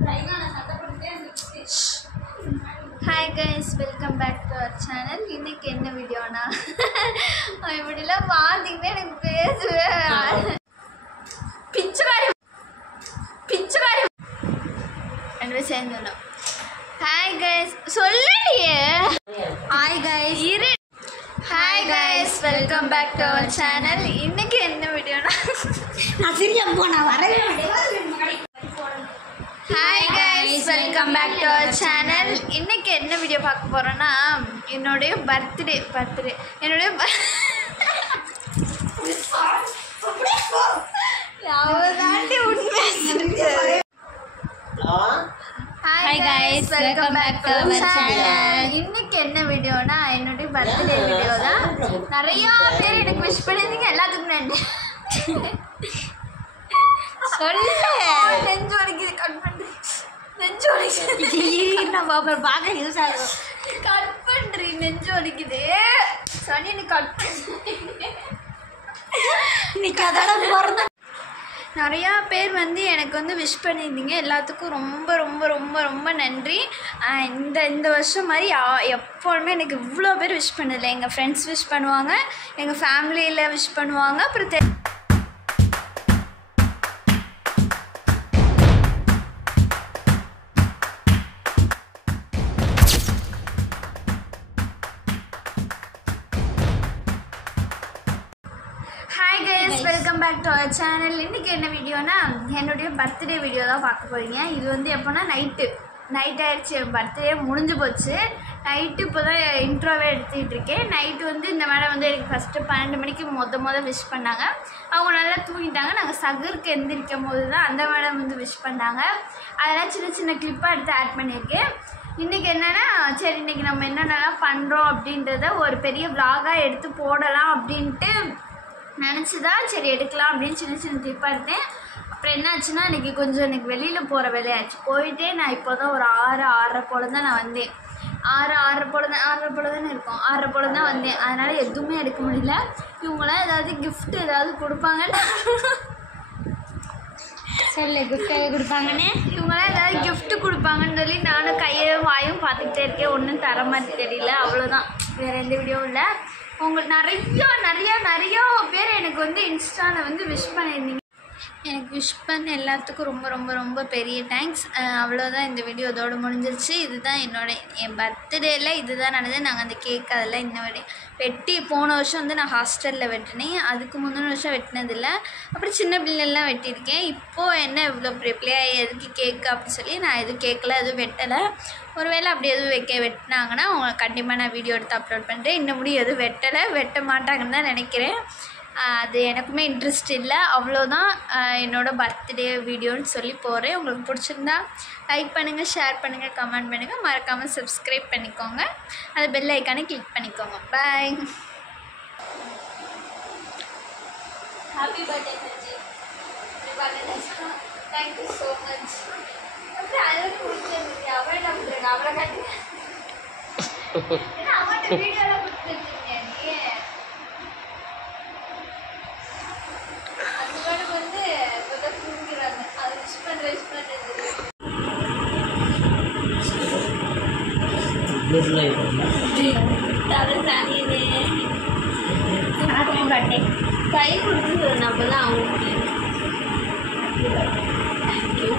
Hi guys, welcome back to our channel. இன்னைக்கு என்ன வீடியோனா இப்படிலாம் பாத்தீங்கன்னா எனக்கு பேசவே பிச்சைக்காரி ரெண்டு சேர்ந்துடும். ஹாய் கைஸ் சொல்லலையே. ஹாய் கைஸ் இரு. Hi guys, welcome back to our channel. இன்னைக்கு என்ன வீடியோனா நான் சரியா போனா வரவே hi guys, welcome back to our channel. இன்னைக்கு என்ன வீடியோ பார்க்க போகிறோன்னா என்னுடைய பர்த்டே என்னுடைய அவதாண்டி உண்மை. Hi guys, welcome back to our channel. இன்னைக்கு என்ன வீடியோனா என்னுடைய பர்த்டே வீடியோ தான். நிறையா பேர் எனக்கு விஷ் பண்ணியிருந்தீங்க, எல்லாத்துக்கும் நன்றி. சொல்லு, நெஞ்சு வலிக்குது, கட் பண்ணுறேன். நெஞ்சு வலிக்குது, நம்ம அப்புறம் பார்க்க யூஸ் ஆகும். கட் பண்ணுறீ, நெஞ்சு வலிக்குது. சனி நீ கட் பண்ணி இன்னைக்கு அதோட பிறந்த நிறையா பேர் வந்து எனக்கு வந்து விஷ் பண்ணியிருந்தீங்க. எல்லாத்துக்கும் ரொம்ப ரொம்ப ரொம்ப ரொம்ப நன்றி. இந்த வருஷம் மாதிரி எப்போதுமே எனக்கு இவ்வளோ பேர் விஷ் பண்ணதில்லை. எங்கள் ஃப்ரெண்ட்ஸ் விஷ் பண்ணுவாங்க, எங்கள் ஃபேமிலியில் விஷ் பண்ணுவாங்க, அப்புறம் hi guys, welcome back to our channel. இன்றைக்கி என்ன வீடியோனா என்னுடைய பர்த்டே வீடியோ தான் பார்க்க போகிறீங்க. இது வந்து எப்போனா நைட் ஆகிடுச்சு, என் பர்த்டே முடிஞ்சு போச்சு. நைட்டு இப்போ தான் இன்ட்ரோவே எடுத்துக்கிட்டு இருக்கேன். நைட்டு வந்து இந்த மேடம் வந்து எனக்கு ஃபஸ்ட்டு 12 மணிக்கு மொதல் விஷ் பண்ணாங்க. அவங்க நல்லா தூங்கிட்டாங்க. நாங்கள் சகருக்கு எந்திரிக்கும் போது தான் அந்த மேடம் வந்து விஷ் பண்ணாங்க. அதெல்லாம் சின்ன சின்ன கிளிப்பாக எடுத்து ஆட் பண்ணியிருக்கேன். இன்றைக்கி என்னென்னா, சரி இன்றைக்கி நம்ம என்னென்னலாம் பண்ணுறோம் அப்படின்றத ஒரு பெரிய விலாகாக எடுத்து போடலாம் அப்படின்ட்டு நினச்சிதான் சரி எடுக்கலாம் அப்படின்னு சின்ன சின்ன கிளிப்பாக எடுத்தேன். அப்புறம் என்னாச்சுன்னா எனக்கு வெளியில் போகிற வேலையாச்சு. போயிட்டே நான் இப்போ தான் ஒரு 6:30 போல் தான் நான் வந்தேன். 6:30 போல் தானே இருக்கும். 6:30 போல் தான் வந்தேன். அதனால் எதுவுமே எடுக்க முடியல. இவங்களாம் ஏதாவது கிஃப்ட் ஏதாவது கொடுப்பாங்கன்னு சொல்லு, கிஃப்ட் கொடுப்பாங்கன்னு. இவங்களாம் ஏதாவது கிஃப்ட் கொடுப்பாங்கன்னு சொல்லி நானும் கையும் வாயும் பார்த்துக்கிட்டே இருக்கேன். ஒன்றும் தர மாதிரி தெரியல. அவ்வளோதான், வேறு எந்த வீடியோவும் இல்லை. உங்களுக்கு நிறையா பேர் எனக்கு வந்து இன்ஸ்டாவில் வந்து விஷ் பண்ணியிருந்தீங்க. எனக்கு விஷ் பண்ண எல்லாத்துக்கும் ரொம்ப ரொம்ப ரொம்ப பெரிய தேங்க்ஸ். அவ்வளோதான், இந்த வீடியோ அதோடு முடிஞ்சிருச்சு. இதுதான் என் பர்த்டேயில் இதுதான் நடந்தது. நாங்கள் அந்த கேக் அதெல்லாம் இன்ன வெட்டி போன வருஷம் வந்து நான் ஹாஸ்டலில் வெட்டினேன். அதுக்கு முந்தின வருஷம் வெட்டினதில்லை. அப்புறம் சின்ன பிள்ளைலாம் வெட்டியிருக்கேன். இப்போது என்ன இவ்வளோ பிள்ளையாக எதுக்கு கேக்கு அப்படி சொல்லி நான் எதுவும் கேக்கில் எதுவும் வெட்டலை. ஒருவேளை அப்படி எதுவும் வெட்டினாங்கன்னா அவங்களுக்கு கண்டிப்பாக நான் வீடியோ எடுத்து அப்லோட் பண்ணுறேன். இன்னும் முடியும் எதுவும் வெட்ட மாட்டாங்கன்னு தான் நினைக்கிறேன். அது எனக்குமே இன்ட்ரெஸ்ட் இல்லை. அவ்வளோதான் என்னோடய பர்த்டே வீடியோன்னு சொல்லி போகிறேன். உங்களுக்கு பிடிச்சிருந்தா லைக் பண்ணுங்கள், ஷேர் பண்ணுங்கள், கமெண்ட் பண்ணுங்கள். மறக்காமல் சப்ஸ்கிரைப் பண்ணிக்கோங்க. அது பெல் ஐக்கானை கிளிக் பண்ணிக்கோங்க. Bye. Happy birthday Sanji. Thank you so much. அப்புறம் அதில் பிடிச்சிருந்துச்சு. அவளை நம்புறேன், அவளை காட்டு. ஏன்னா அவன்கிட்ட வீடியோலாம் கொடுத்துருக்கீங்க நீ. அதுக்கு வந்து இப்போ தூங்குறாங்க. அது விஷ் பண்ணுறது ஹாப்பி பர்த்டே கை கொடுத்து நம்மலாம் அவங்க தேங்க்யூ.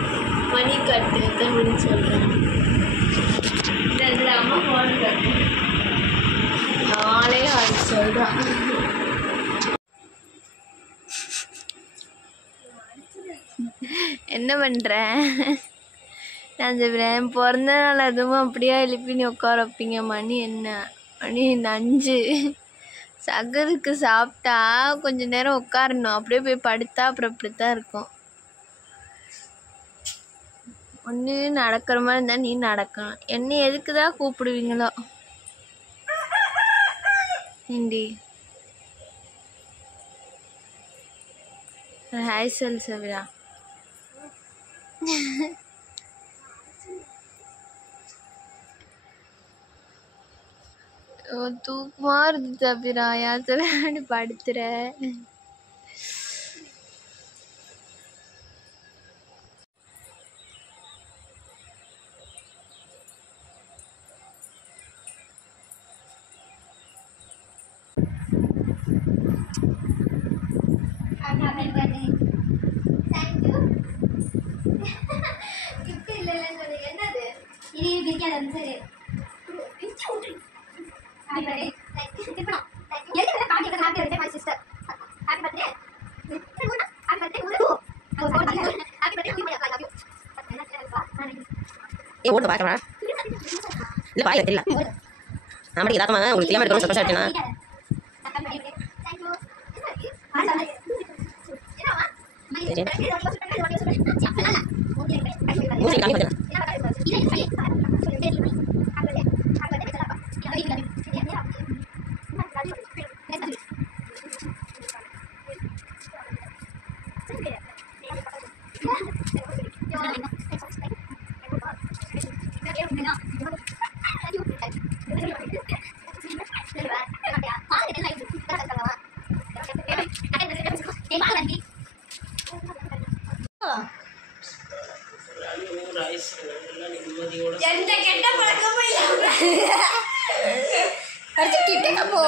மணி கட்டு அப்படின்னு சொல்கிறேன். இதில் அம்மா ஃபோன் கட்டு நாளே அது சொல்கிறான். என்ன பண்ணுறேன் நான் சொல்கிறேன். பிறந்த நாள் அதுவும் அப்படியே எழுப்பி நீ உட்கார வைப்பீங்க. மணி 5. சகருக்கு சாப்பிட்டா கொஞ்சம் நேரம் உட்காரணும். அப்படியே போய் படுத்தா அப்புறம் இப்படித்தான் இருக்கும். ஒன்று நடக்கிற மாதிரி இருந்தால் நீ நடக்கணும். என்ன எதுக்கு தான் கூப்பிடுவீங்களோ ஹிந்தி. ஹாய் சொல் சவிரா. தூக்கமா இருந்துச்சு அபிரா. யார் சொல்ல படுத்துற. கிஃப்ட் இல்லைல்ல சொல்லி என்னது இது பிரிக்காத சரி ஹாப்பி பர்த்டே திருப்பணும் எதுக்கு பாட்டி happy birthday my sister happy birthday happy birthday happy birthday I love you ஏ ஓட்டு பார்க்கறா இல்ல பாய் தெரியல நான் மட்டும் இதாத்தமா உங்களுக்கு தெரியாம இருக்கணும் சந்தோஷம் இருக்கேனா மூஞ்சி காமி பண்ணு எந்த கெட்ட பழக்கமும் இல்லாம கிட்ட போ